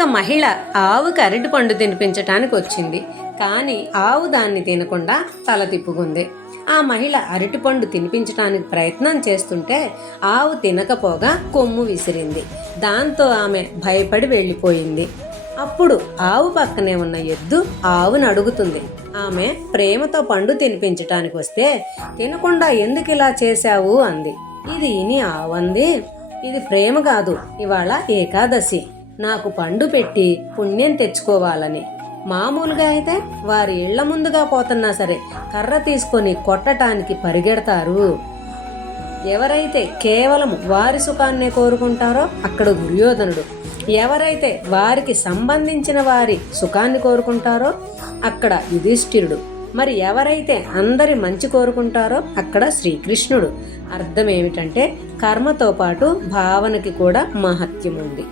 ఒక మహిళ ఆవుకి అరటిపండు తినిపించటానికి వచ్చింది. కానీ ఆవు దాన్ని తినకుండా తల తిప్పుకుంది. ఆ మహిళ అరటిపండు తినిపించటానికి ప్రయత్నం చేస్తుంటే ఆవు తినకపోగా కొమ్ము విసిరింది. దాంతో ఆమె భయపడి వెళ్ళిపోయింది. అప్పుడు ఆవు పక్కనే ఉన్న ఎద్దు ఆవును అడుగుతుంది. ఆమె ప్రేమతో పండు తినిపించటానికి వస్తే తినకుండా ఎందుకు ఇలా చేశావు అంది. ఇది ఇని ఆవు అంది, ఇది ప్రేమ కాదు, ఇవాళ ఏకాదశి, నాకు పండు పెట్టి పుణ్యం తెచ్చుకోవాలని. మామూలుగా అయితే వారి ఇళ్ల ముందుగా పోతున్నా సరే కర్ర తీసుకొని కొట్టటానికి పరిగెడతారు. ఎవరైతే కేవలం వారి సుఖాన్నే కోరుకుంటారో అక్కడ దుర్యోధనుడు, ఎవరైతే వారికి సంబంధించిన వారి సుఖాన్ని కోరుకుంటారో అక్కడ యుధిష్ఠిరుడు, మరి ఎవరైతే అందరి మంచి కోరుకుంటారో అక్కడ శ్రీకృష్ణుడు. అర్థం ఏమిటంటే కర్మతో పాటు భావనకి కూడా మహత్యం ఉంది.